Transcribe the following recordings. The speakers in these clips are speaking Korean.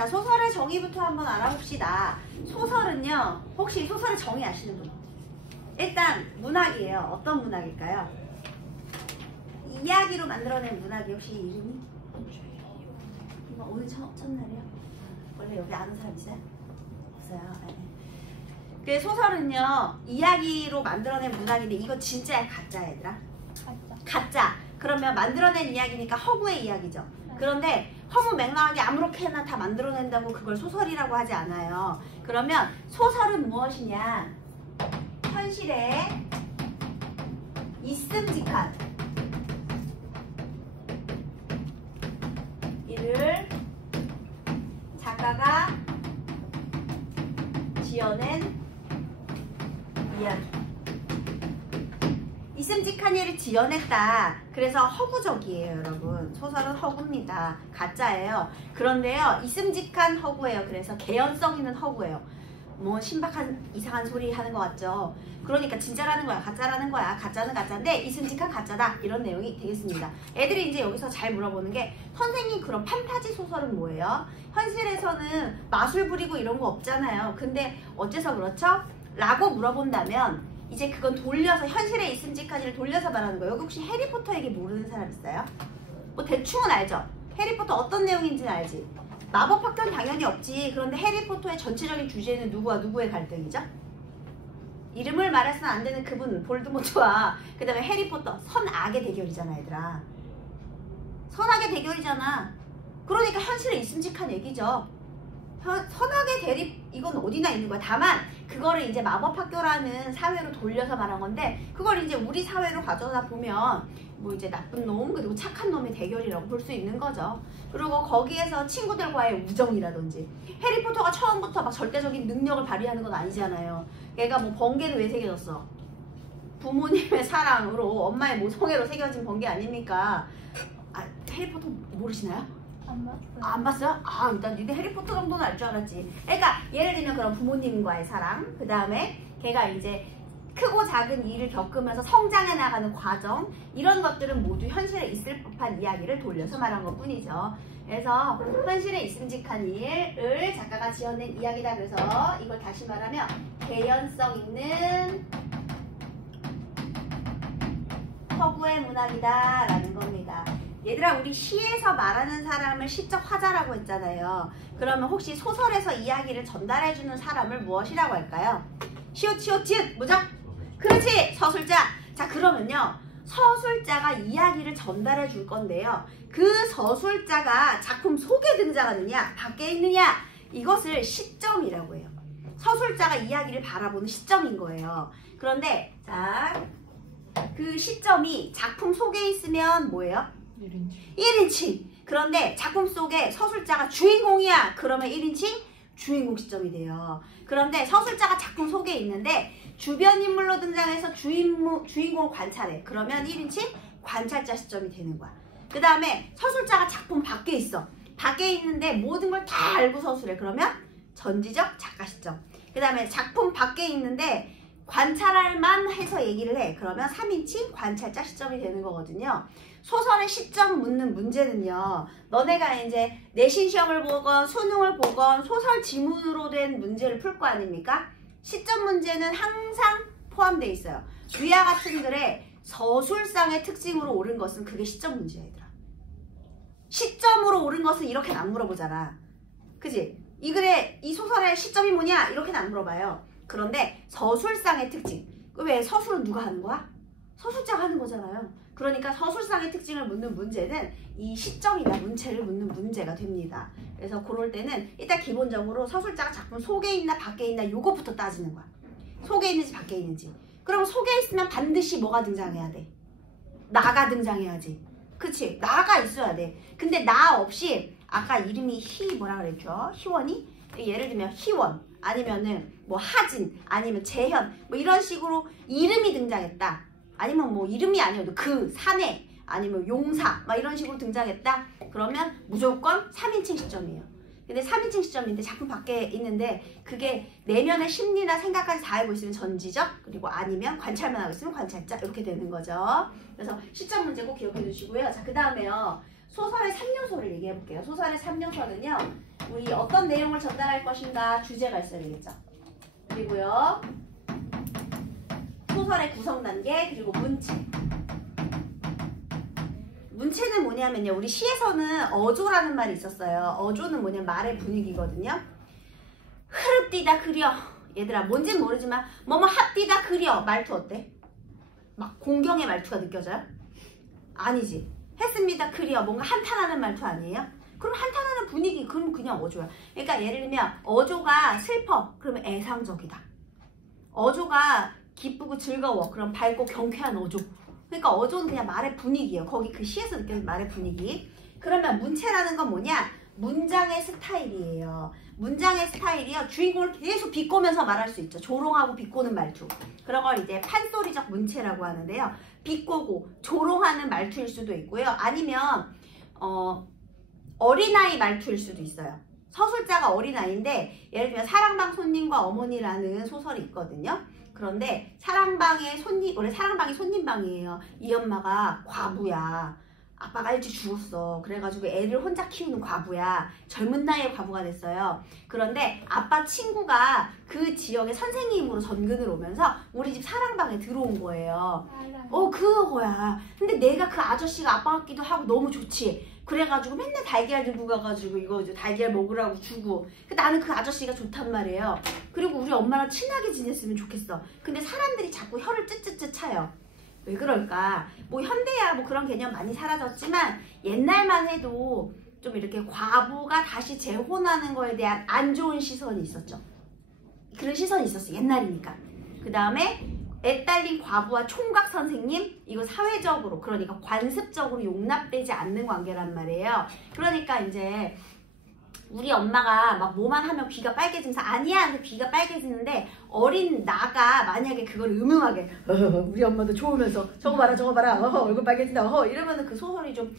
자, 소설의 정의부터 한번 알아봅시다. 소설은요, 혹시 소설의 정의 아시는 분? 일단 문학이에요. 어떤 문학일까요? 이야기로 만들어낸 문학이 혹시 이름이? 오늘 첫날이요? 원래 여기 아는 사람 있어요? 없어요. 네. 그 소설은요, 이야기로 만들어낸 문학인데 이거 진짜야, 가짜야, 얘들아? 가짜. 그러면 만들어낸 이야기니까 허구의 이야기죠. 그런데 허무 맥락하게 아무렇게나 다 만들어낸다고 그걸 소설이라고 하지 않아요. 그러면 소설은 무엇이냐? 현실에 있음직한 이를 작가가 지어낸 이야기. 있음직한 일을 지어냈다. 그래서 허구적이에요, 여러분. 소설은 허구입니다. 가짜예요. 그런데요, 있음직한 허구예요. 그래서 개연성 있는 허구예요. 뭐 신박한 이상한 소리 하는 것 같죠. 그러니까 진짜라는 거야, 가짜라는 거야. 가짜는 가짜인데 있음직한 가짜다, 이런 내용이 되겠습니다. 애들이 이제 여기서 잘 물어보는 게, 선생님 그럼 판타지 소설은 뭐예요? 현실에서는 마술 부리고 이런 거 없잖아요. 근데 어째서 그렇죠? 라고 물어본다면 이제 그건 돌려서, 현실에 있음직한 일을 돌려서 말하는 거예요. 여기 혹시 해리포터 얘기 모르는 사람 있어요? 뭐 대충은 알죠? 해리포터 어떤 내용인지는 알지? 마법학교는 당연히 없지. 그런데 해리포터의 전체적인 주제는 누구와 누구의 갈등이죠? 이름을 말해서는 안 되는 그분, 볼드모트와 그 다음에 해리포터, 선악의 대결이잖아, 얘들아. 선악의 대결이잖아. 그러니까 현실에 있음직한 얘기죠. 선악의 대립, 이건 어디나 있는 거야. 다만 그거를 이제 마법학교라는 사회로 돌려서 말한 건데, 그걸 이제 우리 사회로 가져다 보면 뭐 이제 나쁜 놈 그리고 착한 놈의 대결이라고 볼 수 있는 거죠. 그리고 거기에서 친구들과의 우정이라든지, 해리포터가 처음부터 막 절대적인 능력을 발휘하는 건 아니잖아요. 얘가 뭐 번개는 왜 새겨졌어? 부모님의 사랑으로, 엄마의 모성애로 새겨진 번개 아닙니까? 아, 해리포터 모르시나요? 안 봤어요. 안 봤어요? 아, 일단 니네 해리포터 정도는 알 줄 알았지. 그러니까 예를 들면 그런 부모님과의 사랑, 그 다음에 걔가 이제 크고 작은 일을 겪으면서 성장해 나가는 과정, 이런 것들은 모두 현실에 있을 법한 이야기를 돌려서 말한 것 뿐이죠. 그래서 현실에 있음직한 일을 작가가 지어낸 이야기다. 그래서 이걸 다시 말하면 개연성 있는 허구의 문학이다 라는 겁니다. 얘들아, 우리 시에서 말하는 사람을 시적 화자라고 했잖아요. 그러면 혹시 소설에서 이야기를 전달해주는 사람을 무엇이라고 할까요? 시옷, 치옷, 지읒, 뭐죠? 그렇지! 서술자! 자, 그러면요, 서술자가 이야기를 전달해 줄 건데요, 그 서술자가 작품 속에 등장하느냐 밖에 있느냐, 이것을 시점이라고 해요. 서술자가 이야기를 바라보는 시점인 거예요. 그런데 자, 그 시점이 작품 속에 있으면 뭐예요? 1인칭. 그런데 작품 속에 서술자가 주인공이야. 그러면 1인칭 주인공 시점이 돼요. 그런데 서술자가 작품 속에 있는데 주변 인물로 등장해서 주인공을 관찰해. 그러면 1인칭 관찰자 시점이 되는 거야. 그 다음에 서술자가 작품 밖에 있어. 밖에 있는데 모든 걸 다 알고 서술해. 그러면 전지적 작가 시점. 그 다음에 작품 밖에 있는데 관찰할만 해서 얘기를 해. 그러면 3인칭 관찰자 시점이 되는 거거든요. 소설의 시점 묻는 문제는요, 너네가 이제 내신 시험을 보건 수능을 보건 소설 지문으로 된 문제를 풀 거 아닙니까? 시점 문제는 항상 포함되어 있어요. 위와 같은 글에 서술상의 특징으로 옳은 것은 그게 시점 문제야, 얘들아. 시점으로 옳은 것은 이렇게는 안 물어보잖아. 그지? 이 글에 이 소설의 시점이 뭐냐? 이렇게는 안 물어봐요. 그런데 서술상의 특징. 왜 서술은 누가 하는 거야? 서술자가 하는 거잖아요. 그러니까 서술상의 특징을 묻는 문제는 이 시점이나 문체를 묻는 문제가 됩니다. 그래서 그럴 때는 일단 기본적으로 서술자가 작품 속에 있나 밖에 있나 요거부터 따지는 거야. 속에 있는지 밖에 있는지. 그럼 속에 있으면 반드시 뭐가 등장해야 돼? 나가 등장해야지. 그치? 나가 있어야 돼. 근데 나 없이, 아까 이름이 뭐라 그랬죠? 희원이? 예를 들면 희원, 아니면은 뭐 하진, 아니면 재현, 뭐 이런 식으로 이름이 등장했다. 아니면 뭐 이름이 아니어도 그, 사내, 아니면 용사, 막 이런 식으로 등장했다. 그러면 무조건 3인칭 시점이에요. 근데 3인칭 시점인데 작품 밖에 있는데 그게 내면의 심리나 생각까지 다 알고 있으면 전지적, 그리고 아니면 관찰만 하고 있으면 관찰자, 이렇게 되는 거죠. 그래서 시점 문제 꼭 기억해 주시고요. 자, 그 다음에요. 소설의 3요소를 얘기해 볼게요. 소설의 3요소는요. 우리 어떤 내용을 전달할 것인가 주제가 있어야 되겠죠. 그리고요. 소설의 구성 단계 그리고 문체. 문체는 뭐냐면요. 우리 시에서는 어조라는 말이 있었어요. 어조는 뭐냐면 말의 분위기거든요. 흐릅디다 그려. 얘들아 뭔진 모르지만 뭐뭐 합디다 그려. 말투 어때? 막 공경의 말투가 느껴져요? 아니지. 했습니다 그려. 뭔가 한탄하는 말투 아니에요? 그럼 한탄하는 분위기 그럼 그냥 어조야. 그러니까 예를 들면 어조가 슬퍼. 그러면 애상적이다. 어조가 기쁘고 즐거워. 그럼 밝고 경쾌한 어조. 그러니까 어조는 그냥 말의 분위기예요. 거기 그 시에서 느끼는 말의 분위기. 그러면 문체라는 건 뭐냐? 문장의 스타일이에요. 문장의 스타일이요. 주인공을 계속 비꼬면서 말할 수 있죠. 조롱하고 비꼬는 말투. 그런 걸 이제 판소리적 문체라고 하는데요. 비꼬고 조롱하는 말투일 수도 있고요. 아니면 어린아이 말투일 수도 있어요. 서술자가 어린아이인데 예를 들면 사랑방 손님과 어머니라는 소설이 있거든요. 그런데 사랑방의 손님, 원래 사랑방이 손님방이에요. 이 엄마가 과부야. 아빠가 일찍 죽었어. 그래가지고 애를 혼자 키우는 과부야. 젊은 나이에 과부가 됐어요. 그런데 아빠 친구가 그 지역의 선생님으로 전근을 오면서 우리 집 사랑방에 들어온 거예요. 그거야. 근데 내가 그 아저씨가 아빠 같기도 하고 너무 좋지. 그래가지고 맨날 달걀 들고 가가지고 이거 달걀 먹으라고 주고. 나는 그 아저씨가 좋단 말이에요. 그리고 우리 엄마랑 친하게 지냈으면 좋겠어. 근데 사람들이 자꾸 혀를 쯧쯧쯧 차요. 왜 그럴까? 뭐 현대야 뭐 그런 개념 많이 사라졌지만 옛날만 해도 좀 이렇게 과부가 다시 재혼하는 거에 대한 안 좋은 시선이 있었죠. 그런 시선이 있었어. 옛날이니까. 그 다음에 애 딸린 과부와 총각 선생님 이거 사회적으로 그러니까 관습적으로 용납되지 않는 관계란 말이에요. 그러니까 이제 우리 엄마가 막 뭐만 하면 귀가 빨개지면서 아니야 근데 귀가 빨개지는데 어린 나가 만약에 그걸 음흉하게 우리 엄마도 좋으면서 저거 봐라 얼굴 빨개진다 이러면은 그 소설이 좀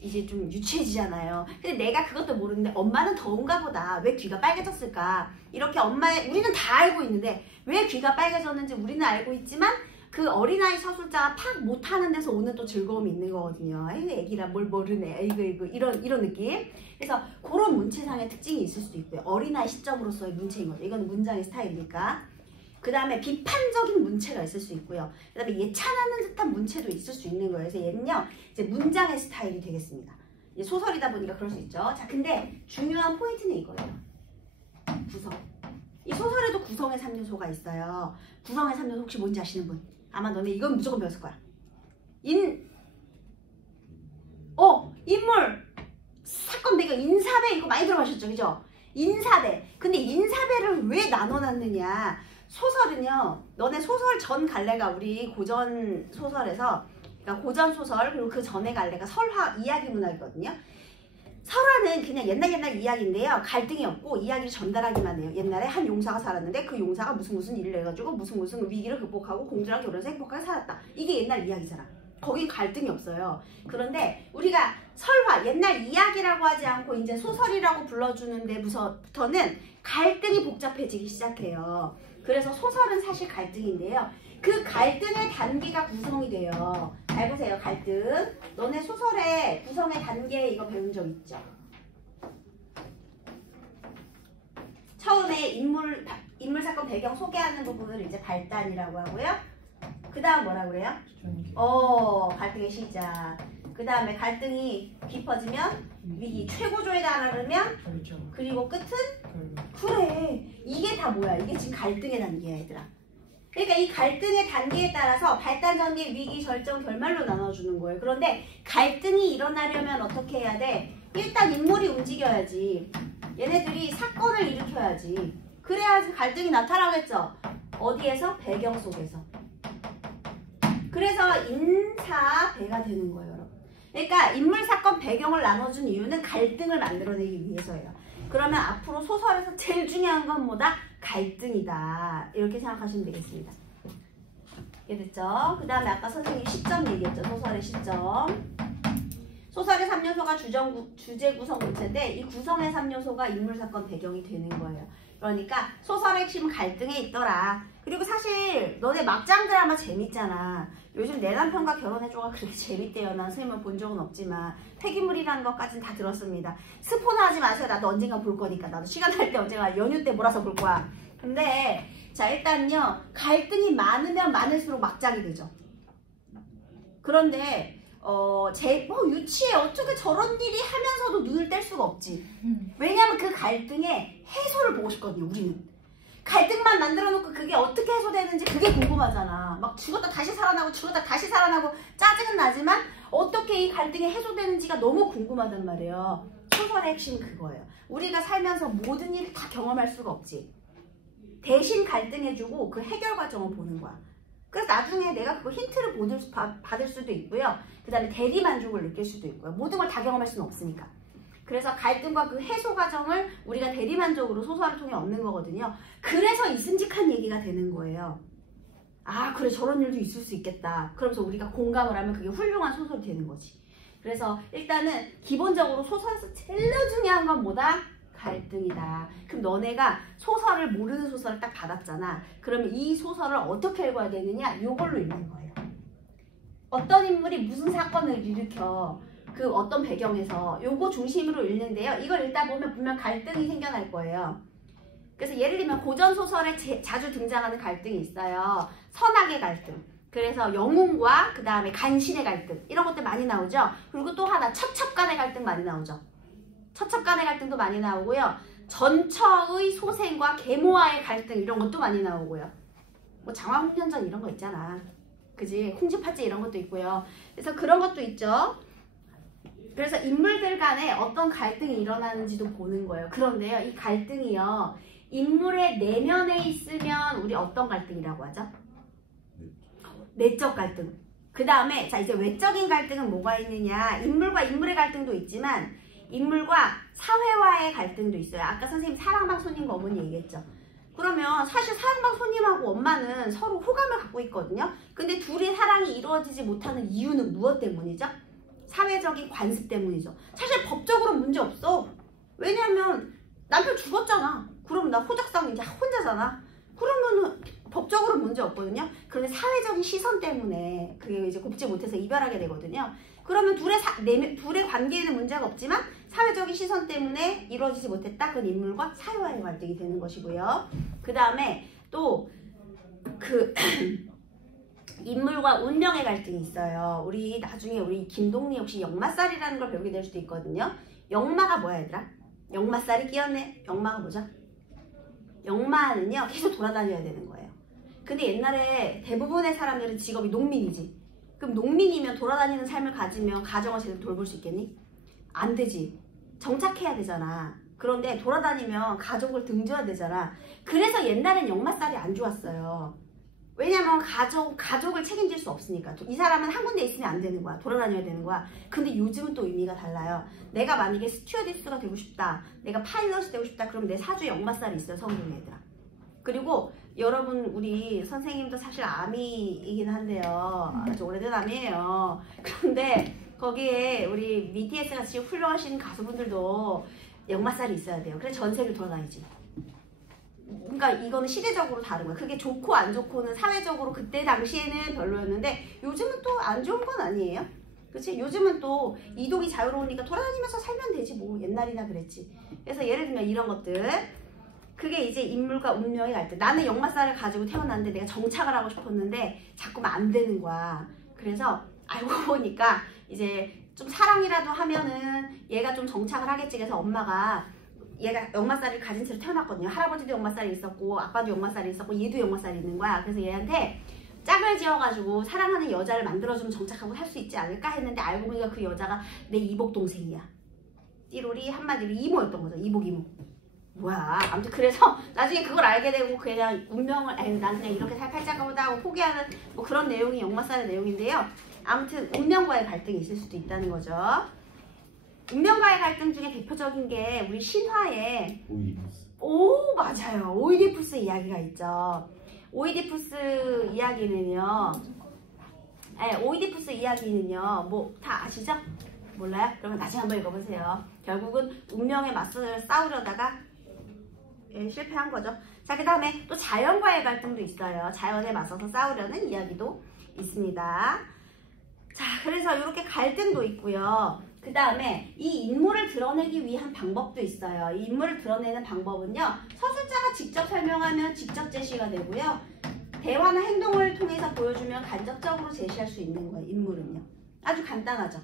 이제 좀 유치해지잖아요. 근데 내가 그것도 모르는데 엄마는 더운가 보다. 왜 귀가 빨개졌을까? 이렇게 우리는 다 알고 있는데 왜 귀가 빨개졌는지 우리는 알고 있지만 그 어린아이 서술자가 팍 못하는 데서 오는 또 즐거움이 있는 거거든요. 아이고 애기라 뭘 모르네. 아이고 이런 느낌. 그래서 그런 문체상의 특징이 있을 수도 있고요. 어린아이 시점으로서의 문체인 거죠. 이건 문장의 스타일이니까. 그 다음에 비판적인 문체가 있을 수 있고요. 그 다음에 예찬하는 듯한 문체도 있을 수 있는 거예요. 그래서 얘는요 이제 문장의 스타일이 되겠습니다. 이제 소설이다 보니까 그럴 수 있죠. 자, 근데 중요한 포인트는 이거예요. 구성. 이 소설에도 구성의 3요소가 있어요. 구성의 3요소 혹시 뭔지 아시는 분? 아마 너네 이건 무조건 배웠을 거야. 인물, 사건, 배경, 인사배 이거 많이 들어가셨죠, 그죠? 인사배. 근데 인사배를 왜 나눠놨느냐? 소설은요, 너네 소설 전 갈래가 우리 고전 소설에서, 그러니까 고전 소설 그리고 그 전에 갈래가 설화 이야기 문학이거든요. 설화는 그냥 옛날 이야기인데요. 갈등이 없고 이야기를 전달하기만 해요. 옛날에 한 용사가 살았는데 그 용사가 무슨 일을 해가지고 무슨 위기를 극복하고 공주랑 결혼해서 행복하게 살았다. 이게 옛날 이야기잖아. 거긴 갈등이 없어요. 그런데 우리가 설화, 옛날 이야기라고 하지 않고 이제 소설이라고 불러주는 데부터는 갈등이 복잡해지기 시작해요. 그래서 소설은 사실 갈등인데요. 그 갈등의 단계가 구성이 돼요. 잘 보세요. 갈등. 너네 소설의 구성의 단계 이거 배운 적 있죠? 처음에 인물 사건 배경 소개하는 부분을 이제 발단이라고 하고요. 그 다음 뭐라고 그래요? 갈등의 시작. 그 다음에 갈등이 깊어지면 위기, 최고조에 달하면 그리고 끝은 그래. 이게 다 뭐야? 이게 지금 갈등의 단계야, 얘들아. 그러니까 이 갈등의 단계에 따라서 발단, 전개, 위기, 절정, 결말로 나눠주는 거예요. 그런데 갈등이 일어나려면 어떻게 해야 돼? 일단 인물이 움직여야지. 얘네들이 사건을 일으켜야지. 그래야지 갈등이 나타나겠죠. 어디에서? 배경 속에서. 그래서 인사배가 되는 거예요, 여러분. 그러니까 인물, 사건, 배경을 나눠준 이유는 갈등을 만들어내기 위해서예요. 그러면 앞으로 소설에서 제일 중요한 건 뭐다? 갈등이다. 이렇게 생각하시면 되겠습니다. 이해됐죠? 그 다음에 아까 선생님이 시점 얘기했죠. 소설의 시점. 소설의 3요소가 주제 구성 문체인데 이 구성의 3요소가 인물 사건 배경이 되는 거예요. 그러니까 소설의 핵심은 갈등에 있더라. 그리고 사실 너네 막장 드라마 재밌잖아. 요즘 내 남편과 결혼해줘가 그렇게 재밌대요. 난 선생님은 본 적은 없지만 폐기물이라는 것까지는 다 들었습니다. 스포는 하지 마세요. 나도 언젠가 볼 거니까. 나도 시간 날 때 언젠가 연휴 때 몰아서 볼 거야. 근데 자 일단요. 갈등이 많으면 많을수록 막장이 되죠. 그런데 유치해. 어떻게 저런 일이 하면서도 눈을 뗄 수가 없지. 왜냐면 그 갈등의 해소를 보고 싶거든요. 우리는. 갈등만 만들어 놓고 그게 어떻게 해소되는지 그게 궁금하잖아. 막 죽었다 다시 살아나고 죽었다 다시 살아나고 짜증은 나지만 어떻게 이 갈등이 해소되는지가 너무 궁금하단 말이에요. 소설의 핵심은 그거예요. 우리가 살면서 모든 일을 다 경험할 수가 없지. 대신 갈등해주고 그 해결 과정을 보는 거야. 그래서 나중에 내가 그거 힌트를 받을 수도 있고요. 그 다음에 대리만족을 느낄 수도 있고요. 모든 걸 다 경험할 수는 없으니까. 그래서 갈등과 그 해소 과정을 우리가 대리만족으로 소설을 통해 얻는 거거든요. 그래서 있음직한 얘기가 되는 거예요. 아 그래 저런 일도 있을 수 있겠다. 그러면서 우리가 공감을 하면 그게 훌륭한 소설이 되는 거지. 그래서 일단은 기본적으로 소설에서 제일 중요한 건 뭐다? 갈등이다. 그럼 너네가 소설을 모르는 소설을 딱 받았잖아. 그러면 이 소설을 어떻게 읽어야 되느냐? 이걸로 읽는 거예요. 어떤 인물이 무슨 사건을 일으켜 그 어떤 배경에서 요거 중심으로 읽는데요. 이걸 읽다 보면 분명 갈등이 생겨날 거예요. 그래서 예를 들면 고전소설에 자주 등장하는 갈등이 있어요. 선악의 갈등. 그래서 영웅과 그 다음에 간신의 갈등. 이런 것들 많이 나오죠. 그리고 또 하나 첩첩간의 갈등 많이 나오죠. 첩첩간의 갈등도 많이 나오고요. 전처의 소생과 계모와의 갈등 이런 것도 많이 나오고요. 뭐 장화홍련전 이런 거 있잖아. 그지? 홍지파제 이런 것도 있고요. 그래서 그런 것도 있죠. 그래서 인물들 간에 어떤 갈등이 일어나는지도 보는 거예요. 그런데요, 이 갈등이요, 인물의 내면에 있으면 우리 어떤 갈등이라고 하죠? 내적 갈등. 그 다음에 자 이제 외적인 갈등은 뭐가 있느냐? 인물과 인물의 갈등도 있지만 인물과 사회와의 갈등도 있어요. 아까 선생님 사랑방 손님과 어머니 얘기했죠. 그러면 사실 사랑방 손님하고 엄마는 서로 호감을 갖고 있거든요. 근데 둘의 사랑이 이루어지지 못하는 이유는 무엇 때문이죠? 사회적인 관습 때문이죠. 사실 법적으로 문제 없어. 왜냐면 남편 죽었잖아. 그럼 나 호적상 이제 혼자잖아. 그러면은 법적으로 문제 없거든요. 그런데 사회적인 시선 때문에 그게 이제 곱지 못해서 이별하게 되거든요. 그러면 둘의 관계에는 문제가 없지만 사회적인 시선 때문에 이루어지지 못했다. 그건 인물과 사회와의 갈등이 되는 것이고요. 그 다음에 또 그 인물과 운명의 갈등이 있어요. 우리 나중에 우리 김동리 혹시 역마살이라는 걸 배우게 될 수도 있거든요. 역마가 뭐야 얘들아? 역마살이 끼었네. 역마가 뭐죠? 역마는요 계속 돌아다녀야 되는 거예요. 근데 옛날에 대부분의 사람들은 직업이 농민이지. 그럼 농민이면 돌아다니는 삶을 가지면 가정을 제대로 돌볼 수 있겠니? 안 되지. 정착해야 되잖아. 그런데 돌아다니면 가족을 등져야 되잖아. 그래서 옛날엔 역마살이 안 좋았어요. 왜냐면 가족을 책임질 수 없으니까. 이 사람은 한 군데 있으면 안 되는 거야. 돌아다녀야 되는 거야. 근데 요즘은 또 의미가 달라요. 내가 만약에 스튜어디스가 되고 싶다. 내가 파일럿이 되고 싶다. 그럼 내 사주에 역마살이 있어요. 성경 얘들아. 그리고 여러분 우리 선생님도 사실 아미이긴 한데요. 아주 오래된 아미예요. 그런데 거기에 우리 BTS 같이 훌륭하신 가수분들도 역마살이 있어야 돼요. 그래서 전 세계를 돌아다니지. 그러니까 이거는 시대적으로 다른 거야. 그게 좋고 안 좋고는 사회적으로 그때 당시에는 별로였는데 요즘은 또 안 좋은 건 아니에요. 그치? 요즘은 또 이동이 자유로우니까 돌아다니면서 살면 되지 뭐. 옛날이나 그랬지. 그래서 예를 들면 이런 것들. 그게 이제 인물과 운명의 갈등. 나는 역마살을 가지고 태어났는데 내가 정착을 하고 싶었는데 자꾸만 안 되는 거야. 그래서 알고 보니까 이제 좀 사랑이라도 하면은 얘가 좀 정착을 하겠지. 그래서 엄마가 얘가 역마살을 가진 채로 태어났거든요. 할아버지도 역마살이 있었고 아빠도 역마살이 있었고 얘도 역마살이 있는 거야. 그래서 얘한테 짝을 지어가지고 사랑하는 여자를 만들어주면 정착하고 살 수 있지 않을까 했는데 알고 보니까 그 여자가 내 이복 동생이야. 띠로리 한마디로 이모였던 거죠. 이복 이모. 뭐야. 아무튼 그래서 나중에 그걸 알게 되고 그냥 운명을 난 그냥 이렇게 살 팔자가 보다 하고 포기하는 뭐 그런 내용이 역마살의 내용인데요. 아무튼 운명과의 갈등이 있을 수도 있다는 거죠. 운명과의 갈등 중에 대표적인 게 우리 신화에 오이디푸스. 오 맞아요. 오이디푸스 이야기가 있죠. 오이디푸스 이야기는요. 네, 오이디푸스 이야기는요. 뭐 다 아시죠? 몰라요? 그러면 다시 한번 읽어보세요. 결국은 운명에 맞서 싸우려다가 실패한 거죠. 자, 그 다음에 또 자연과의 갈등도 있어요. 자연에 맞서서 싸우려는 이야기도 있습니다. 자, 그래서 이렇게 갈등도 있고요. 그 다음에 이 인물을 드러내기 위한 방법도 있어요. 이 인물을 드러내는 방법은요. 서술자가 직접 설명하면 직접 제시가 되고요. 대화나 행동을 통해서 보여주면 간접적으로 제시할 수 있는 거예요. 인물은요. 아주 간단하죠.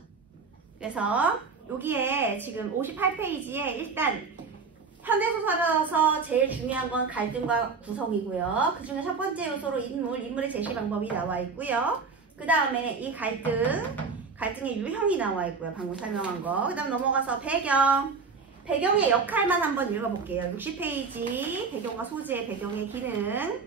그래서 여기에 지금 58페이지에 일단 현대소설에서 제일 중요한 건 갈등과 구성이고요. 그 중에 첫 번째 요소로 인물의 제시 방법이 나와 있고요. 그 다음에 이 갈등의 유형이 나와 있고요. 방금 설명한 거. 그 다음 넘어가서 배경의 역할만 한번 읽어볼게요. 60페이지 배경과 소재, 배경의 기능,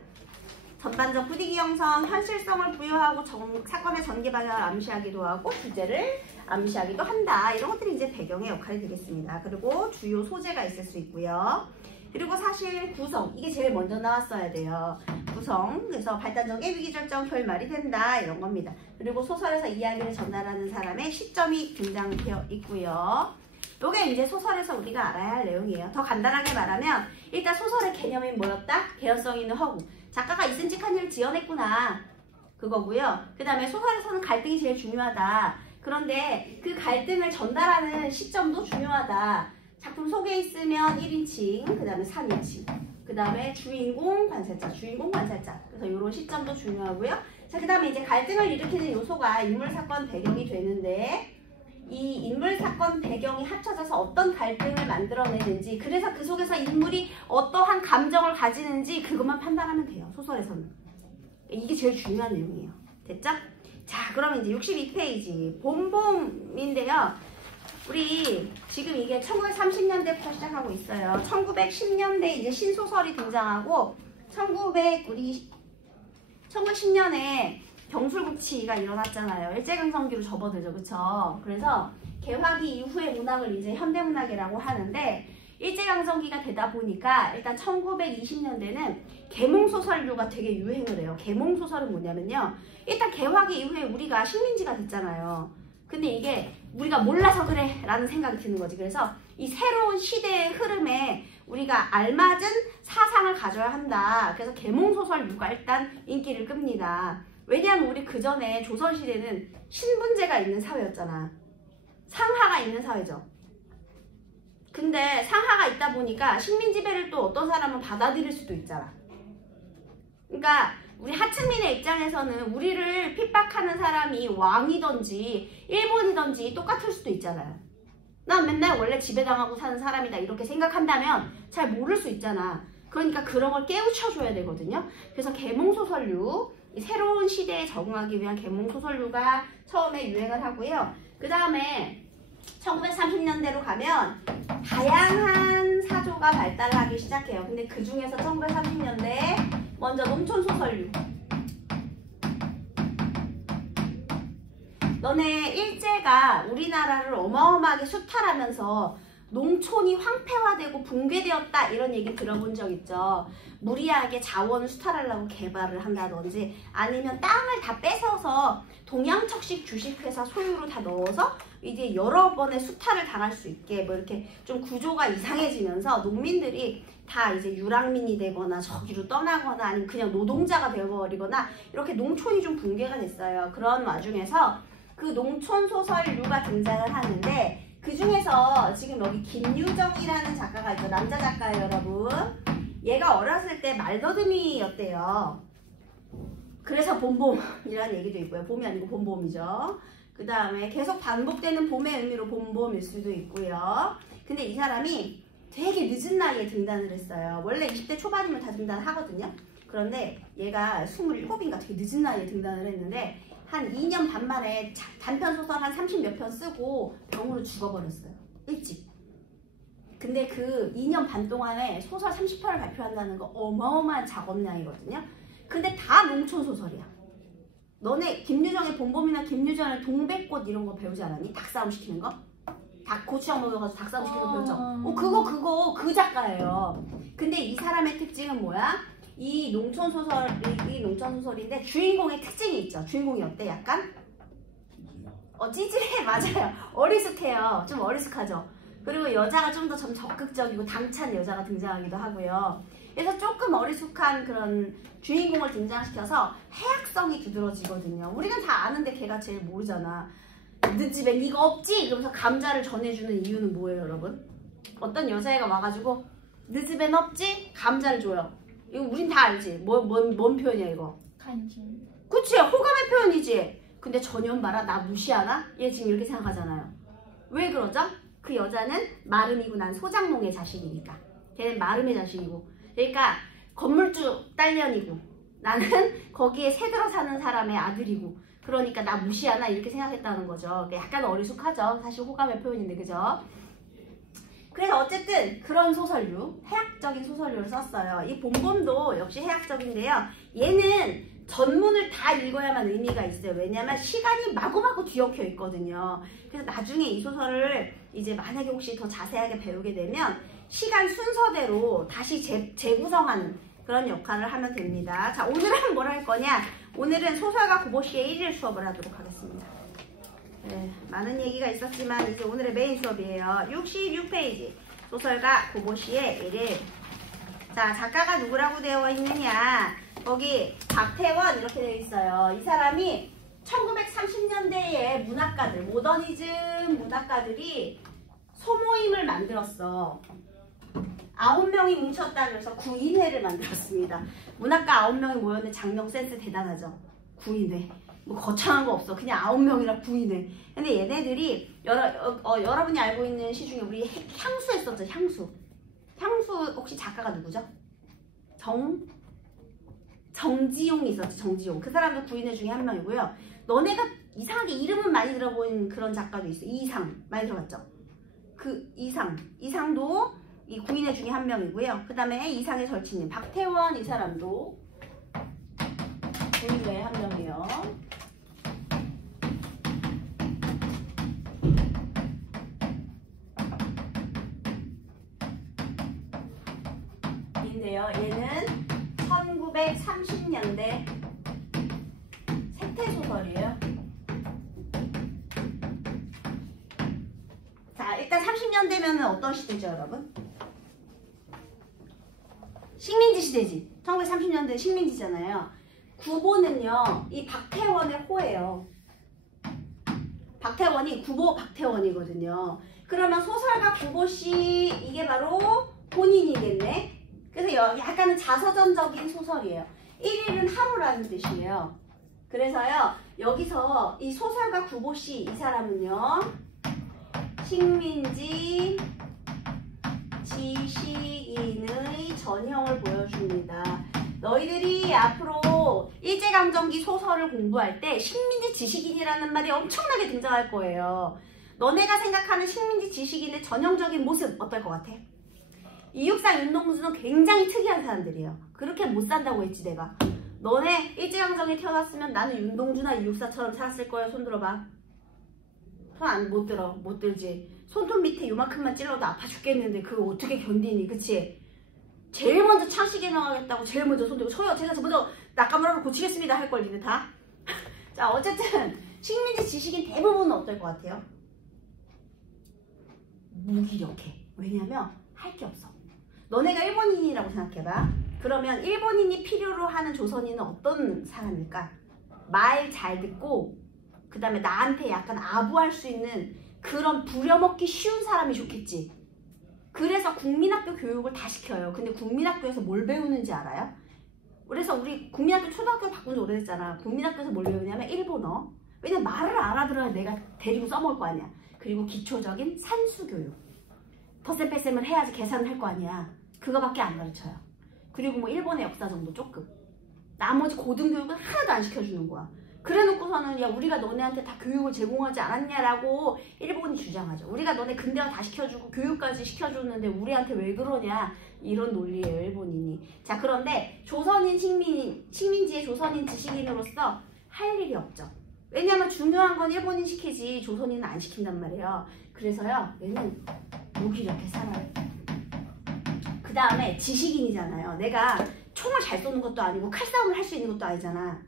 전반적 분위기 형성, 현실성을 부여하고 사건의 전개 방향을 암시하기도 하고 주제를 암시하기도 한다. 이런 것들이 이제 배경의 역할이 되겠습니다. 그리고 주요 소재가 있을 수 있고요. 그리고 사실 구성, 이게 제일 먼저 나왔어야 돼요. 구성, 그래서 발단적인 위기절정 결말이 된다, 이런 겁니다. 그리고 소설에서 이야기를 전달하는 사람의 시점이 등장되어 있고요. 요게 이제 소설에서 우리가 알아야 할 내용이에요. 더 간단하게 말하면 일단 소설의 개념이 뭐였다? 개연성 있는 허구. 작가가 있음직한 일을 지어냈구나. 그거고요. 그 다음에 소설에서는 갈등이 제일 중요하다. 그런데 그 갈등을 전달하는 시점도 중요하다. 작품 속에 있으면 1인칭, 그 다음에 3인칭, 그 다음에 주인공, 관찰자. 그래서 이런 시점도 중요하고요. 자, 그 다음에 이제 갈등을 일으키는 요소가 인물, 사건, 배경이 되는데 이 인물, 사건, 배경이 합쳐져서 어떤 갈등을 만들어내는지, 그래서 그 속에서 인물이 어떠한 감정을 가지는지 그것만 판단하면 돼요. 소설에서는. 이게 제일 중요한 내용이에요. 됐죠? 자, 그러면 이제 62페이지 본봄인데요. 우리 지금 이게 1930년대부터 시작하고 있어요. 1910년대 이제 신소설이 등장하고 1910년에 경술국치가 일어났잖아요. 일제강점기로 접어들죠. 그쵸? 그래서 개화기 이후의 문학을 이제 현대문학이라고 하는데 일제강점기가 되다 보니까 일단 1920년대는 계몽소설류가 되게 유행을 해요. 계몽소설은 뭐냐면요. 일단 개화기 이후에 우리가 식민지가 됐잖아요. 근데 이게 우리가 몰라서 그래 라는 생각이 드는 거지. 그래서 이 새로운 시대의 흐름에 우리가 알맞은 사상을 가져야 한다. 그래서 계몽소설류가 일단 인기를 끕니다. 왜냐하면 우리 그 전에 조선시대는 신분제가 있는 사회였잖아. 상하가 있는 사회죠. 근데 상하가 있다 보니까 식민지배를 또 어떤 사람은 받아들일 수도 있잖아. 그러니까 우리 하층민의 입장에서는 우리를 핍박하는 사람이 왕이든지 일본이든지 똑같을 수도 있잖아요. 난 맨날 원래 지배당하고 사는 사람이다 이렇게 생각한다면 잘 모를 수 있잖아. 그러니까 그런 걸 깨우쳐줘야 되거든요. 그래서 계몽소설류, 새로운 시대에 적응하기 위한 계몽소설류가 처음에 유행을 하고요. 그 다음에 1930년대로 가면 다양한 사조가 발달하기 시작해요. 근데 그 중에서 1930년대에 먼저 농촌소설류. 너네 일제가 우리나라를 어마어마하게 수탈하면서 농촌이 황폐화되고 붕괴되었다 이런 얘기 들어본 적 있죠. 무리하게 자원을 수탈하려고 개발을 한다든지 아니면 땅을 다 뺏어서 동양척식 주식회사 소유로 다 넣어서 이제 여러 번의 수탈을 당할 수 있게 뭐 이렇게 좀 구조가 이상해지면서 농민들이 다 이제 유랑민이 되거나 저기로 떠나거나 아니면 그냥 노동자가 되어버리거나 이렇게 농촌이 좀 붕괴가 됐어요. 그런 와중에서 그 농촌소설류가 등장을 하는데 그 중에서 지금 여기 김유정이라는 작가가 있죠. 남자 작가예요, 여러분. 얘가 어렸을 때 말더듬이였대요. 그래서 봄봄이라는 얘기도 있고요. 봄이 아니고 봄봄이죠. 그 다음에 계속 반복되는 봄의 의미로 봄봄일 수도 있고요. 근데 이 사람이 되게 늦은 나이에 등단을 했어요. 원래 20대 초반이면 다 등단하거든요. 그런데 얘가 27인가 되게 늦은 나이에 등단을 했는데 한 2년 반 만에 단편소설 한 30몇 편 쓰고 병으로 죽어버렸어요. 일찍. 근데 그 2년 반 동안에 소설 30편을 발표한다는 거 어마어마한 작업량이거든요. 근데 다 농촌소설이야. 너네 김유정의 봄봄이나 김유정의 동백꽃 이런 거 배우지 않았니? 닭싸움 시키는 거? 닭 고추장 먹여가지고 닭싸움 시키는 거 배웠죠? 그거 그 작가예요. 근데 이 사람의 특징은 뭐야? 이 농촌소설인데 주인공의 특징이 있죠. 주인공이 어때? 약간? 찌질해. 맞아요. 어리숙해요. 좀 어리숙하죠. 그리고 여자가 좀 더 적극적이고 당찬 여자가 등장하기도 하고요. 그래서 조금 어리숙한 그런 주인공을 등장시켜서 해악성이 두드러지거든요. 우리는 다 아는데 걔가 제일 모르잖아. 너 집에 이거 없지? 이러면서 감자를 전해주는 이유는 뭐예요, 여러분? 어떤 여자애가 와가지고 너 집엔 없지? 감자를 줘요. 이거 우린 다 알지? 뭔 표현이야 이거? 관심. 그치? 호감의 표현이지? 근데 전현 봐라, 나 무시하나? 얘 지금 이렇게 생각하잖아요. 왜 그러죠? 그 여자는 마름이고 난 소장농의 자식이니까. 걔는 마름의 자식이고. 그러니까 건물주 딸년이고 나는 거기에 새들어 사는 사람의 아들이고, 그러니까 나 무시하나 이렇게 생각했다는 거죠. 약간 어리숙하죠. 사실 호감의 표현인데, 그죠? 그래서 어쨌든 그런 소설류, 해학적인 소설류를 썼어요. 이 봄봄도 역시 해학적인데요. 얘는 전문을 다 읽어야만 의미가 있어요. 왜냐면 시간이 마구마구 뒤엉켜 있거든요. 그래서 나중에 이 소설을 이제 만약에 혹시 더 자세하게 배우게 되면 시간 순서대로 다시 재구성하는 그런 역할을 하면 됩니다. 자, 오늘은 뭘 할 거냐? 오늘은 소설가 구보시의 1일 수업을 하도록 하겠습니다. 네, 많은 얘기가 있었지만 이제 오늘의 메인 수업이에요. 66페이지 소설가 구보시의 1일. 자, 작가가 누구라고 되어 있느냐? 거기 박태원 이렇게 되어 있어요. 이 사람이 1930년대에 문학가들, 모더니즘 문학가들이 소모임을 만들었어. 9명이 뭉쳤다 그래서 구인회를 만들었습니다. 문학가 9명이 모였는데 장명 센스 대단하죠. 구인회. 뭐 거창한 거 없어. 그냥 9명이라 구인회. 근데 얘네들이 여러분이 알고 있는 시 중에 우리 향수 했었죠. 향수. 향수 혹시 작가가 누구죠? 정지용이 있었죠. 정지용. 그 사람도 구인회 중에 한 명이고요. 너네가 이상하게 이름은 많이 들어본 그런 작가도 있어. 이상. 많이 들어봤죠? 그 이상도 이 구인회 중에 한 명이고요. 그 다음에 이상의 절친님 박태원, 이 사람도 구인회 한 명이에요. 인데요. 얘는 1930년대 세태소설이에요. 자, 일단 30년대면 어떤 시대죠, 여러분? 식민지 시대지. 1930년대 식민지잖아요. 구보는요, 이 박태원의 호예요. 박태원이 구보 박태원이거든요. 그러면 소설가 구보씨, 이게 바로 본인이겠네. 그래서 약간은 자서전적인 소설이에요. 1일은 하루라는 뜻이에요. 그래서요, 여기서 이 소설가 구보씨, 이 사람은요, 식민지 지식인의 전형을 보여줍니다. 너희들이 앞으로 일제강점기 소설을 공부할 때 식민지 지식인이라는 말이 엄청나게 등장할 거예요. 너네가 생각하는 식민지 지식인의 전형적인 모습 어떨 것 같아? 이육상, 윤동주는 굉장히 특이한 사람들이에요. 그렇게 못 산다고 했지 내가. 너네 일제강점기에 태어났으면 나는 윤동주나 이육사처럼 살았을 거야. 손 들어봐. 손 못 들어. 못 들지. 손톱 밑에 요만큼만 찔러도 아파 죽겠는데 그거 어떻게 견디니? 그치? 제일 먼저 창식에 나가겠다고 제일 먼저 손 들고 저요, 제가 먼저 낙가무라로 고치겠습니다 할 걸 니네 다. 자, 어쨌든 식민지 지식인 대부분은 어떨 것 같아요? 무기력해. 왜냐면 할 게 없어. 너네가 일본인이라고 생각해봐. 그러면 일본인이 필요로 하는 조선인은 어떤 사람일까? 말 잘 듣고 그 다음에 나한테 약간 아부할 수 있는 그런 부려먹기 쉬운 사람이 좋겠지. 그래서 국민학교 교육을 다 시켜요. 근데 국민학교에서 뭘 배우는지 알아요? 그래서 우리 국민학교 초등학교 바꾼 지 오래됐잖아. 국민학교에서 뭘 배우냐면 일본어. 왜냐면 말을 알아들어야 내가 데리고 써먹을 거 아니야. 그리고 기초적인 산수교육. 덧셈뺄셈을 해야지 계산을 할 거 아니야. 그거밖에 안 가르쳐요. 그리고 뭐 일본의 역사 정도 조금. 나머지 고등교육은 하나도 안 시켜주는 거야. 그래 놓고서는 야, 우리가 너네한테 다 교육을 제공하지 않았냐라고 일본이 주장하죠. 우리가 너네 근대화 다 시켜주고 교육까지 시켜줬는데 우리한테 왜 그러냐, 이런 논리예요, 일본인이. 자, 그런데 조선인 식민지의 조선인 지식인으로서 할 일이 없죠. 왜냐면 중요한 건 일본인 시키지 조선인은 안 시킨단 말이에요. 그래서요, 얘는 무기력해 살아요. 그 다음에 지식인이잖아요. 내가 총을 잘 쏘는 것도 아니고 칼싸움을 할 수 있는 것도 아니잖아.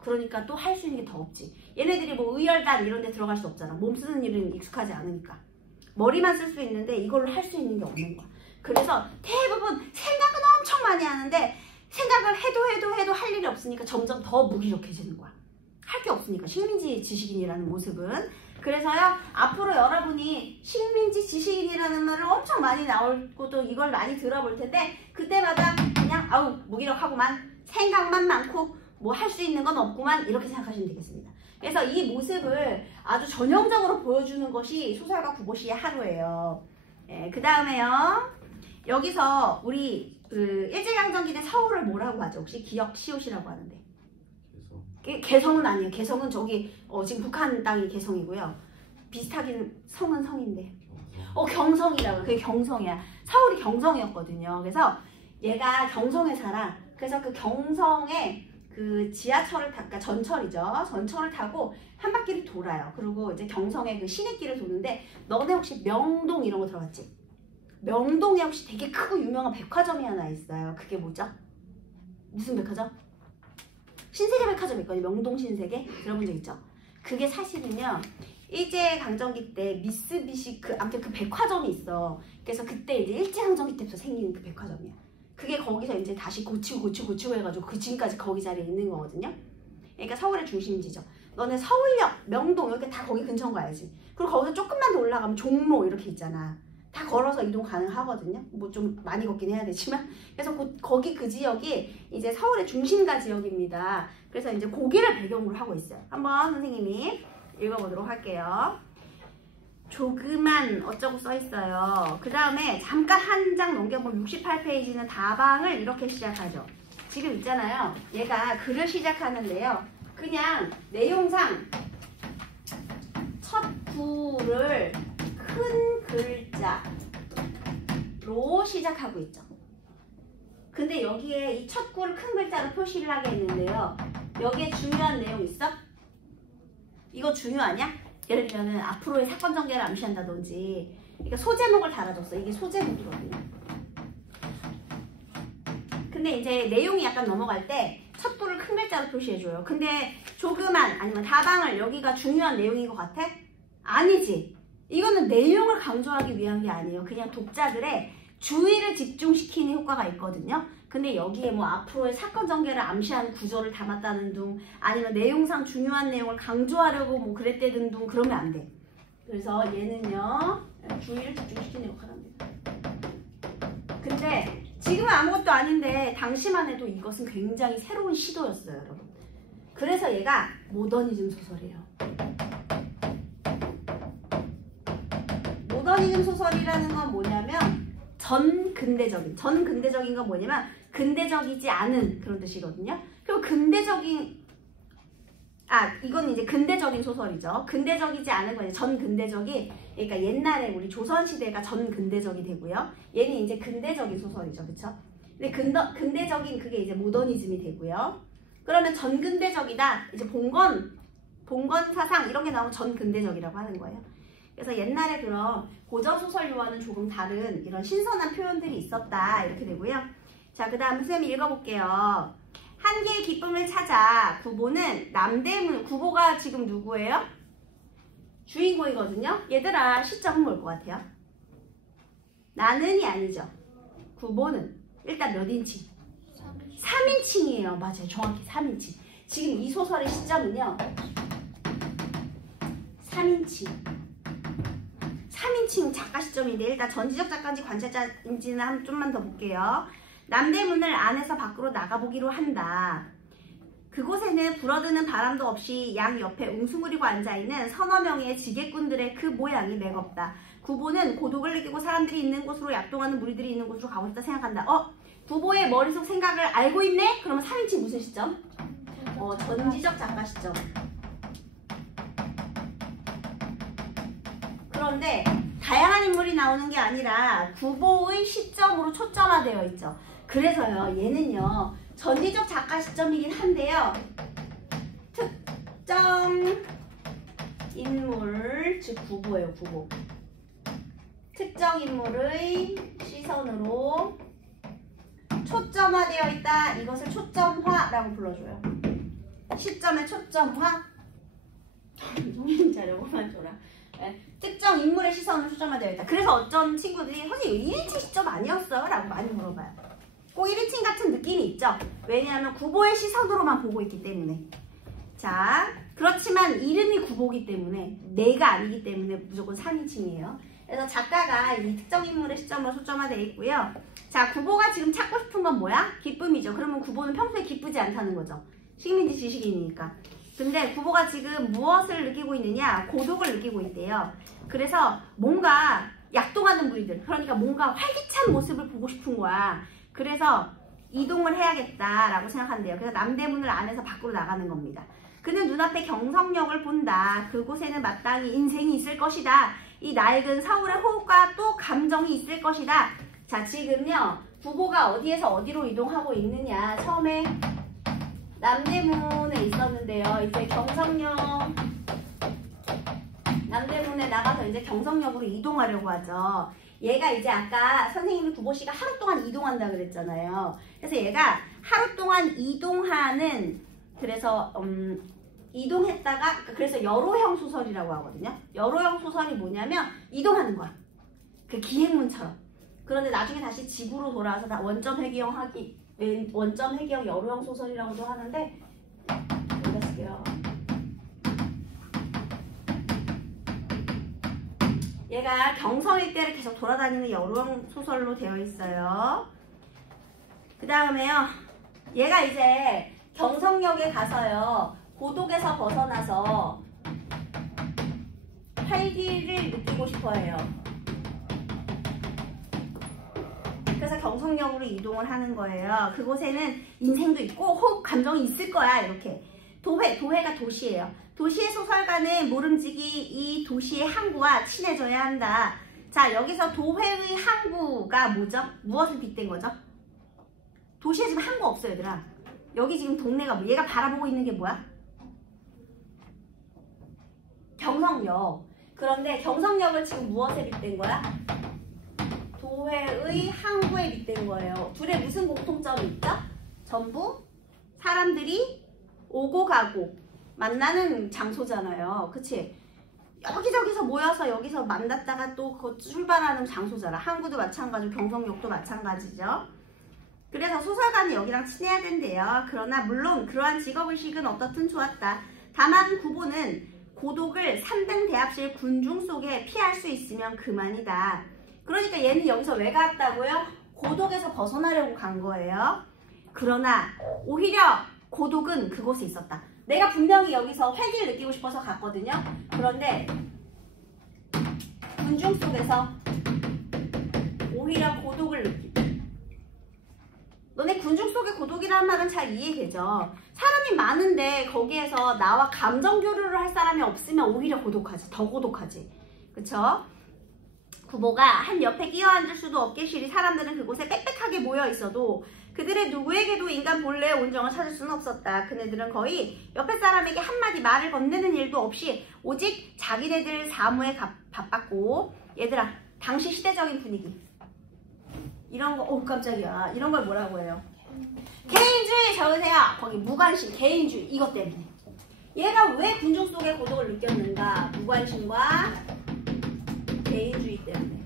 그러니까 또 할 수 있는 게 더 없지. 얘네들이 뭐 의열단 이런 데 들어갈 수 없잖아. 몸 쓰는 일은 익숙하지 않으니까. 머리만 쓸 수 있는데 이걸로 할 수 있는 게 없는 거야. 그래서 대부분 생각은 엄청 많이 하는데 생각을 해도 할 일이 없으니까 점점 더 무기력해지는 거야. 할 게 없으니까. 식민지 지식인이라는 모습은. 그래서요, 앞으로 여러분이 식민지 지식인이라는 말을 엄청 많이 나올 것도 이걸 많이 들어볼 텐데 그때마다 그냥 아우 무기력하구만, 생각만 많고 뭐 할 수 있는 건 없구만, 이렇게 생각하시면 되겠습니다. 그래서 이 모습을 아주 전형적으로 보여주는 것이 소설가 구보시의 하루예요. 예, 그 다음에요, 여기서 우리 일제강점기 때 서울을 뭐라고 하죠? 혹시 기억 시옷이라고 하는데. 개성은 아니에요. 개성은 저기 지금 북한 땅이 개성이고요. 비슷하긴 성은 성인데. 경성이라고. 그게 경성이야. 서울이 경성이었거든요. 그래서 얘가 경성에 살아. 그래서 그 경성에 그 지하철을 그러니까 전철이죠. 전철을 타고 한 바퀴를 돌아요. 그리고 이제 경성에 그 시내길을 도는데, 너네 혹시 명동 이런 거 들어봤지? 명동에 혹시 되게 크고 유명한 백화점이 하나 있어요. 그게 뭐죠? 무슨 백화점? 신세계 백화점 있거든요. 명동 신세계. 들어본 적 있죠? 그게 사실은요, 일제강점기 때 미쓰비시 아무튼 그 백화점이 있어. 그래서 그때 이제 일제강점기 때부터 생긴 그 백화점이야. 그게 거기서 이제 다시 고치고 해가지고 그 지금까지 거기 자리에 있는 거거든요. 그러니까 서울의 중심지죠. 너네 서울역, 명동 여기 다 거기 근처인 거 알지? 그리고 거기서 조금만 더 올라가면 종로 이렇게 있잖아. 다 걸어서 이동 가능하거든요. 뭐 좀 많이 걷긴 해야 되지만. 그래서 거기 그 지역이 이제 서울의 중심가 지역입니다. 그래서 이제 고기를 배경으로 하고 있어요. 한번 선생님이 읽어보도록 할게요. 조그만 어쩌고 써 있어요. 그 다음에 잠깐 한 장 넘겨보면 68페이지는 다방을 이렇게 시작하죠. 지금 있잖아요. 얘가 글을 시작하는데요. 그냥 내용상 첫 구를 큰 글자로 시작하고 있죠. 근데 여기에 이 첫 구를 큰 글자로 표시를 하게 했는데요. 여기에 중요한 내용 있어? 이거 중요하냐? 예를 들면 앞으로의 사건 전개를 암시한다든지. 그러니까 소제목을 달아줬어. 이게 소제목이거든요. 근데 이제 내용이 약간 넘어갈 때 첫 구를 큰 글자로 표시해줘요. 근데 조그만 아니면 다방을 여기가 중요한 내용인 것 같아? 아니지. 이거는 내용을 강조하기 위한 게 아니에요. 그냥 독자들의 주의를 집중시키는 효과가 있거든요. 근데 여기에 뭐 앞으로의 사건 전개를 암시하는 구조를 담았다는 둥, 아니면 내용상 중요한 내용을 강조하려고 뭐 그랬다는 둥, 그러면 안 돼. 그래서 얘는요, 주의를 집중시키는 역할을 합니다. 근데 지금은 아무것도 아닌데 당시만 해도 이것은 굉장히 새로운 시도였어요, 여러분. 그래서 얘가 모더니즘 소설이에요. 모더니즘 소설이라는 건 뭐냐면 전근대적인 건 뭐냐면 근대적이지 않은 그런 뜻이거든요. 그리고 이건 이제 근대적인 소설이죠. 근대적이지 않은 거, 전근대적이, 그러니까 옛날에 우리 조선시대가 전근대적이 되고요. 얘는 이제 근대적인 소설이죠. 그쵸? 근데 근대적인 그게 이제 모더니즘이 되고요. 그러면 전근대적이다. 이제 봉건 사상 이런 게 나오면 전근대적이라고 하는 거예요. 그래서 옛날에 그런 고전소설류와는 조금 다른 이런 신선한 표현들이 있었다. 이렇게 되고요. 자, 그 다음 선생님이 읽어볼게요. 한계의 기쁨을 찾아. 구보는 남대문. 구보가 지금 누구예요? 주인공이거든요. 얘들아, 시점은 뭘 것 같아요? 나는이 아니죠. 구보는 일단 몇 인칭? 3인칭이에요. 맞아요. 정확히 3인칭. 지금 이 소설의 시점은요, 3인칭 작가 시점인데, 일단 전지적 작가인지 관찰자인지는 좀만 더 볼게요. 남대문을 안에서 밖으로 나가보기로 한다. 그곳에는 불어드는 바람도 없이 양 옆에 웅수그리고 앉아있는 서너 명의 지게꾼들의 그 모양이 맥없다. 구보는 고독을 느끼고 사람들이 있는 곳으로, 약동하는 무리들이 있는 곳으로 가고 싶다 생각한다. 구보의 머릿속 생각을 알고 있네? 그러면 3인칭 무슨 시점? 전지적 작가 시점. 그런데 다양한 인물이 나오는 게 아니라 구보의 시점으로 초점화되어 있죠. 그래서요, 얘는요, 전지적 작가 시점이긴 한데요, 특정 인물, 즉 구보예요, 구보. 특정 인물의 시선으로 초점화되어 있다. 이것을 초점화라고 불러줘요. 시점에 초점화. 정신 차려고만 줘라. 네, 특정 인물의 시선을 초점화되어 있다. 그래서 어떤 친구들이 선생님 1인칭 시점 아니었어요? 라고 많이 물어봐요. 꼭 1인칭 같은 느낌이 있죠. 왜냐하면 구보의 시선으로만 보고 있기 때문에. 자, 그렇지만 이름이 구보기 때문에 내가 아니기 때문에 무조건 3인칭이에요. 그래서 작가가 이 특정 인물의 시점으로 초점화되어 있고요. 자, 구보가 지금 찾고 싶은 건 뭐야? 기쁨이죠. 그러면 구보는 평소에 기쁘지 않다는 거죠. 식민지 지식인이니까. 근데 구보가 지금 무엇을 느끼고 있느냐? 고독을 느끼고 있대요. 그래서 뭔가 약동하는 부위들, 그러니까 뭔가 활기찬 모습을 보고 싶은 거야. 그래서 이동을 해야겠다라고 생각한대요. 그래서 남대문을 안에서 밖으로 나가는 겁니다. 그는 눈앞에 경성역을 본다. 그곳에는 마땅히 인생이 있을 것이다. 이 낡은 서울의 호흡과 또 감정이 있을 것이다. 자, 지금요. 구보가 어디에서 어디로 이동하고 있느냐. 처음에 남대문에 있었는데요. 이제 경성역, 남대문에 나가서 이제 경성역으로 이동하려고 하죠. 얘가 이제 아까 선생님이 구보씨가 하루 동안 이동한다 그랬잖아요. 그래서 얘가 하루 동안 이동하는, 그래서 이동했다가, 그래서 여로형 소설이라고 하거든요. 여로형 소설이 뭐냐면 이동하는 거야. 그 기행문처럼. 그런데 나중에 다시 지구로 돌아와서 다 원점 회귀형 여로형 소설이라고도 하는데, 여기다 쓸게요. 얘가 경성 일대를 계속 돌아다니는 여로형 소설로 되어 있어요. 그 다음에요. 얘가 이제 경성역에 가서요. 고독에서 벗어나서 활기를 느끼고 싶어 해요. 그래서 경성역으로 이동을 하는 거예요. 그곳에는 인생도 있고 호흡, 감정이 있을 거야. 이렇게. 도회가 도시예요. 도시의 소설가는 모름지기 이 도시의 항구와 친해져야 한다. 자, 여기서 도회의 항구가 뭐죠? 무엇을 빗댄 거죠? 도시에 지금 항구 없어요, 얘들아. 여기 지금 동네가 뭐, 얘가 바라보고 있는 게 뭐야? 경성역. 그런데 경성역을 지금 무엇에 빗댄 거야? 도회의 항구에 빗댄 거예요. 둘의 무슨 공통점이 있죠? 전부 사람들이 오고 가고 만나는 장소잖아요. 그치? 여기저기서 모여서 여기서 만났다가 또 출발하는 장소잖아. 항구도 마찬가지고 경성역도 마찬가지죠. 그래서 소설가는 여기랑 친해야 된대요. 그러나 물론 그러한 직업의식은 어떻든 좋았다. 다만 구보는 고독을 3등 대합실 군중 속에 피할 수 있으면 그만이다. 그러니까 얘는 여기서 왜 갔다고요? 고독에서 벗어나려고 간 거예요. 그러나 오히려 고독은 그곳에 있었다. 내가 분명히 여기서 활기를 느끼고 싶어서 갔거든요. 그런데 군중 속에서 오히려 고독을 느끼고. 너네 군중 속의 고독이라는 말은 잘 이해되죠? 사람이 많은데 거기에서 나와 감정 교류를 할 사람이 없으면 오히려 고독하지. 더 고독하지. 그쵸? 구보가 한 옆에 끼어 앉을 수도 없겠시리 사람들은 그곳에 빽빽하게 모여 있어도 그들의 누구에게도 인간 본래의 온정을 찾을 수는 없었다. 그네들은 거의 옆에 사람에게 한마디 말을 건네는 일도 없이 오직 자기네들 사무에 바빴고. 얘들아, 당시 시대적인 분위기 이런 거, 깜짝이야. 이런 걸 뭐라고 해요? 개인주의 적으세요. 거기 무관심, 개인주의. 이것 때문에. 얘가 왜 군중 속의 고독을 느꼈는가? 무관심과 개인주의 때문에.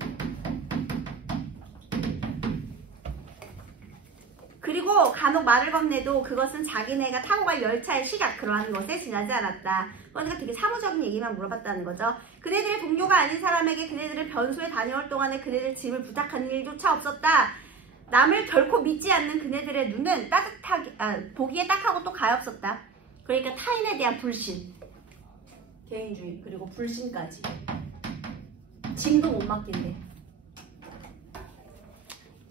그리고 간혹 말을 건네도 그것은 자기네가 타고 갈 열차의 시각, 그러한 것에 지나지 않았다. 그러니까 되게 사무적인 얘기만 물어봤다는 거죠. 그네들의 동료가 아닌 사람에게 그네들을 변소에 다녀올 동안에 그네들 짐을 부탁하는 일조차 없었다. 남을 결코 믿지 않는 그네들의 눈은 보기에 딱하고 또 가엾었다. 그러니까 타인에 대한 불신, 개인주의, 그리고 불신까지. 짐도 못 맡긴대.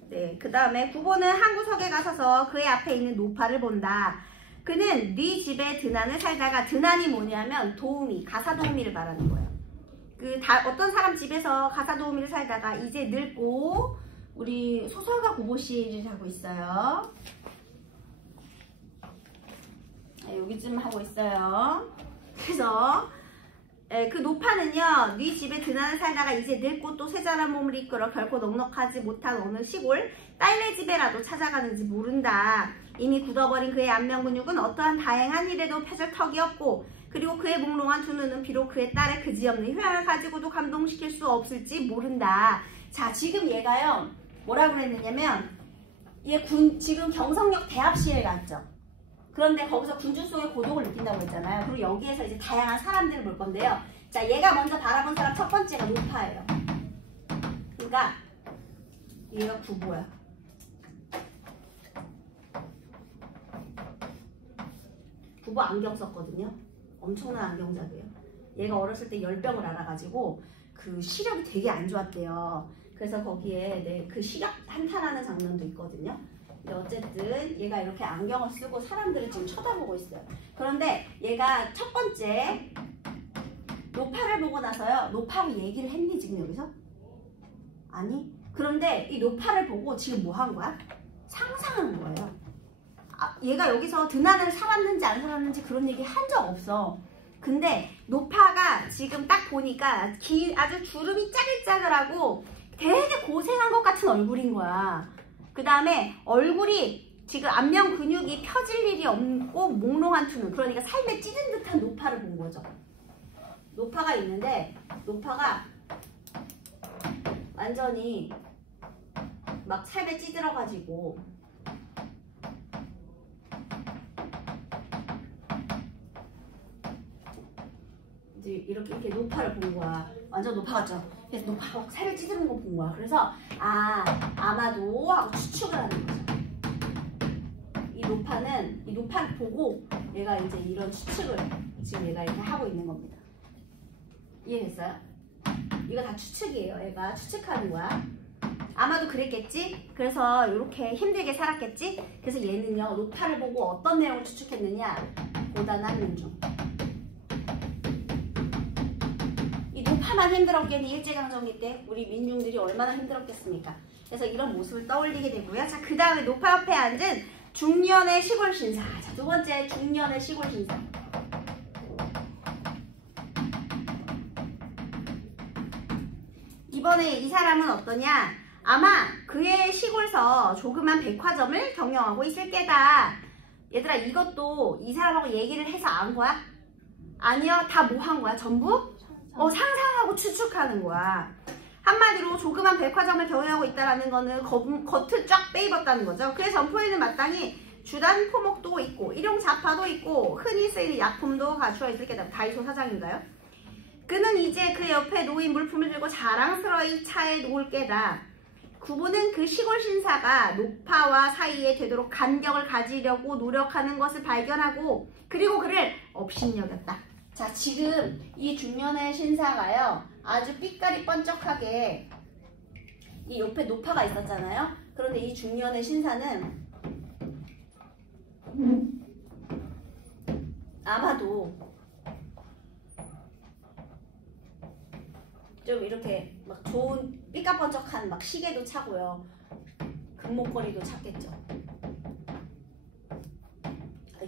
네, 그 다음에 구보는 한 구석에 가서서 그의 앞에 있는 노파를 본다. 그는 네 집에 드난을 살다가, 드난이 뭐냐면 도우미, 가사도우미를 말하는 거예요. 어떤 사람 집에서 가사도우미를 살다가 이제 늙고 우리 소설가 구보씨를 하고 있어요. 여기쯤 하고 있어요. 그래서 그 노파는요, 네 집에 드나는 살다가 이제 늙고 또 쇠자란 몸을 이끌어 결코 넉넉하지 못한 어느 시골 딸네 집에라도 찾아가는지 모른다. 이미 굳어버린 그의 안면 근육은 어떠한 다행한 일에도 펴질 턱이 없고, 그리고 그의 몽롱한 두 눈은 비록 그의 딸의 그지없는 효양을 가지고도 감동시킬 수 없을지 모른다. 자, 지금 얘가요, 뭐라고 그랬느냐면, 얘 지금 경성역 대합시에 갔죠. 그런데 거기서 군중 속의 고독을 느낀다고 했잖아요. 그리고 여기에서 이제 다양한 사람들을 볼 건데요. 자, 얘가 먼저 바라본 사람 첫 번째가 노파예요. 그러니까 얘가 부부야. 부부 안경 썼거든요. 엄청난 안경잡이에요. 얘가 어렸을 때 열병을 앓아가지고 그 시력이 되게 안 좋았대요. 그래서 거기에 그 시력 한탄하는 장면도 있거든요. 근데 어쨌든 얘가 이렇게 안경을 쓰고 사람들을 지금 쳐다보고 있어요. 그런데 얘가 첫 번째 노파를 보고 나서요. 노파하고 얘기를 했니 지금 여기서? 아니. 그런데 이 노파를 보고 지금 뭐 한 거야? 상상하는 거예요. 얘가 여기서 드나를 살았는지 안 살았는지 그런 얘기 한 적 없어. 근데 노파가 지금 딱 보니까 아주 주름이 짜글짜글하고 되게 고생한 것 같은 얼굴인 거야. 그 다음에 얼굴이 지금 안면 근육이 펴질 일이 없고 몽롱한 투는, 그러니까 삶에 찌든 듯한 노파를 본 거죠. 노파가 있는데 노파가 완전히 막 삶에 찌들어가지고 이제 이렇게 노파를 본 거야. 완전 노파 같죠? 그래서 노파가 막 살을 찌드는 거 본 거야. 그래서 아마도 하고 추측을 하는 거죠. 이 노파를 보고 얘가 이제 이런 추측을 지금 얘가 이렇게 하고 있는 겁니다. 이해됐어요? 이거 다 추측이에요. 얘가 추측하는 거야. 아마도 그랬겠지? 그래서 이렇게 힘들게 살았겠지? 그래서 얘는요, 노파를 보고 어떤 내용을 추측했느냐? 고단한 민중. 이 노파만 힘들었겠니? 일제강점기 때 우리 민중들이 얼마나 힘들었겠습니까? 그래서 이런 모습을 떠올리게 되고요. 자, 그 다음에 노파 옆에 앉은 중년의 시골 신사. 자, 두 번째 중년의 시골 신사. 이번에 이 사람은 어떠냐? 아마 그의 시골서 조그만 백화점을 경영하고 있을 게다. 얘들아, 이것도 이 사람하고 얘기를 해서 안 거야? 아니요. 다 뭐 한 거야? 전부? 상상하고 추측하는 거야. 한마디로 조그만 백화점을 경영하고 있다는 거는 겉을 쫙 빼입었다는 거죠. 그의 점포에는 마땅히 주단 포목도 있고 일용 자파도 있고 흔히 쓰이는 약품도 갖추어 있을 게다. 다이소 사장인가요? 그는 이제 그 옆에 놓인 물품을 들고 자랑스러이 차에 놓을 게다. 구보는 그 시골 신사가 노파와 사이에 되도록 간격을 가지려고 노력하는 것을 발견하고 그리고 그를 업신여겼다. 자, 지금 이 중년의 신사가요, 아주 삐까리 번쩍하게 이 옆에 노파가 있었잖아요. 그런데 이 중년의 신사는 아마도 좀 이렇게 막 좋은 삐까번쩍한 막 시계도 차고요. 금목걸이도 찼겠죠.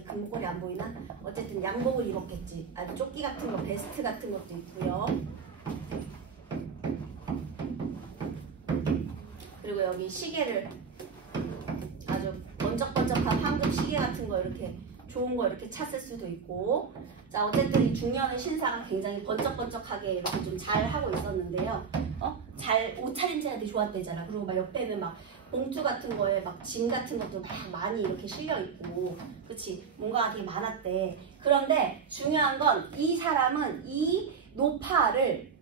금목걸이 안 보이나? 어쨌든 양복을 입었겠지. 아주 조끼 같은 거, 베스트 같은 것도 있고요. 그리고 여기 시계를 아주 번쩍번쩍한 황금 시계 같은 거 이렇게 좋은 거 이렇게 찼을 수도 있고. 자, 어쨌든 이 중년의 신사가 굉장히 번쩍번쩍하게 이렇게 좀 잘 하고 있었는데요. 잘 옷차림새가 되게 좋았대잖아. 그리고 막 옆에는 막 봉투 같은 거에 막 짐 같은 것도 막 많이 이렇게 실려 있고, 그치? 뭔가가 되게 많았대. 그런데 중요한 건 이 사람은 이 노파를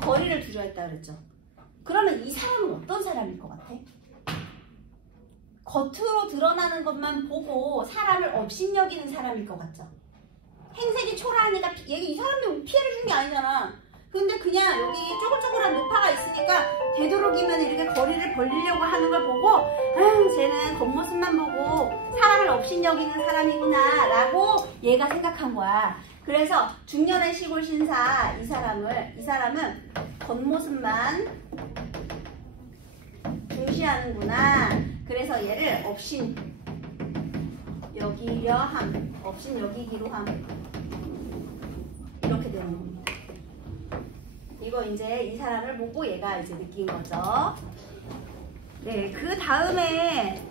거리를 두려 했다 그랬죠. 그러면 이 사람은 어떤 사람일 것 같아? 겉으로 드러나는 것만 보고 사람을 업신여기는 사람일 것 같죠. 행색이 초라하니까 이 사람이 피해를 준 게 아니잖아. 근데 그냥 여기 쪼글쪼글한 노파가 있으니까 되도록이면 이렇게 거리를 벌리려고 하는 걸 보고 쟤는 겉모습만 보고 사람을 업신여기는 사람이구나 라고 얘가 생각한 거야. 그래서 중년의 시골 신사 이 사람은 겉모습만 중시하는구나. 그래서 얘를 업신 여기려 함, 없인 여기기로 함. 이렇게 되는 겁니다. 이거 이제 이 사람을 보고 얘가 이제 느낀 거죠. 네, 그 다음에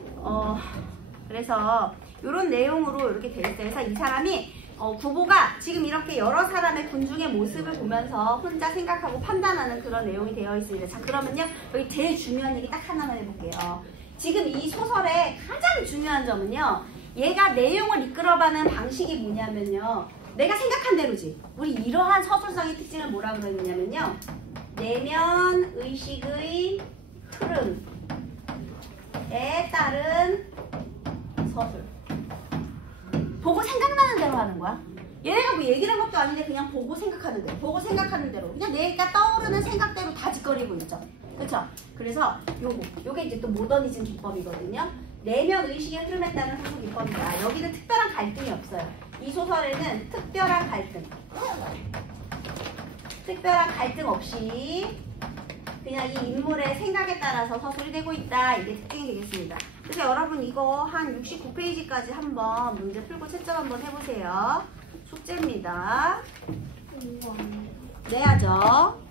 그래서 이런 내용으로 이렇게 돼 있어요. 그래서 이 사람이 구보가 지금 이렇게 여러 사람의 군중의 모습을 보면서 혼자 생각하고 판단하는 그런 내용이 되어 있습니다. 자, 그러면요 여기 제일 중요한 얘기 딱 하나만 해볼게요. 지금 이 소설의 가장 중요한 점은요, 얘가 내용을 이끌어가는 방식이 뭐냐면요, 내가 생각한 대로지. 우리 이러한 서술성의 특징을 뭐라고 그러냐면요, 내면 의식의 흐름에 따른 서술. 보고 생각나는 대로 하는 거야. 얘네가 뭐 얘기를 한 것도 아닌데 그냥 보고 생각하는 대로, 보고 생각하는 대로, 그냥 내가 떠오르는 생각대로 다 짓거리고 있죠. 그렇죠? 그래서 요게 이제 또 모더니즘 기법이거든요. 내면 의식의 흐름에 따른 서술 기법이다. 여기는 특별한 갈등이 없어요. 이 소설에는 특별한 갈등 없이 그냥 이 인물의 생각에 따라서 서술이 되고 있다. 이게 특징이 되겠습니다. 그래서 여러분 이거 한 69페이지까지 한번 문제 풀고 채점 한번 해보세요. 숙제입니다. 내야죠.